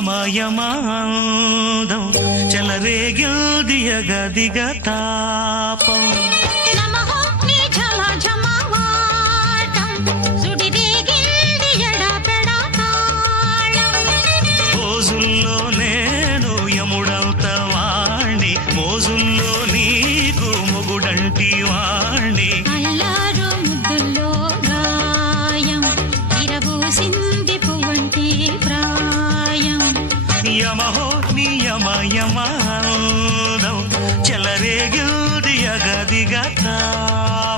యమయమాందం చెలరేగిల్ది యగదిగ తాపం రోజుల్లో నేను యముడంత వాణ్ణి మోజుల్లో నీకు మొగుడంటి వాణ్ణి అల్లారు ముద్దుల్లో గాయం ఇరబూసింది పువ్వంటి ప్రాయం యమహో నియమయమాందం చెలరేగిల్ది యగదిగ తాపం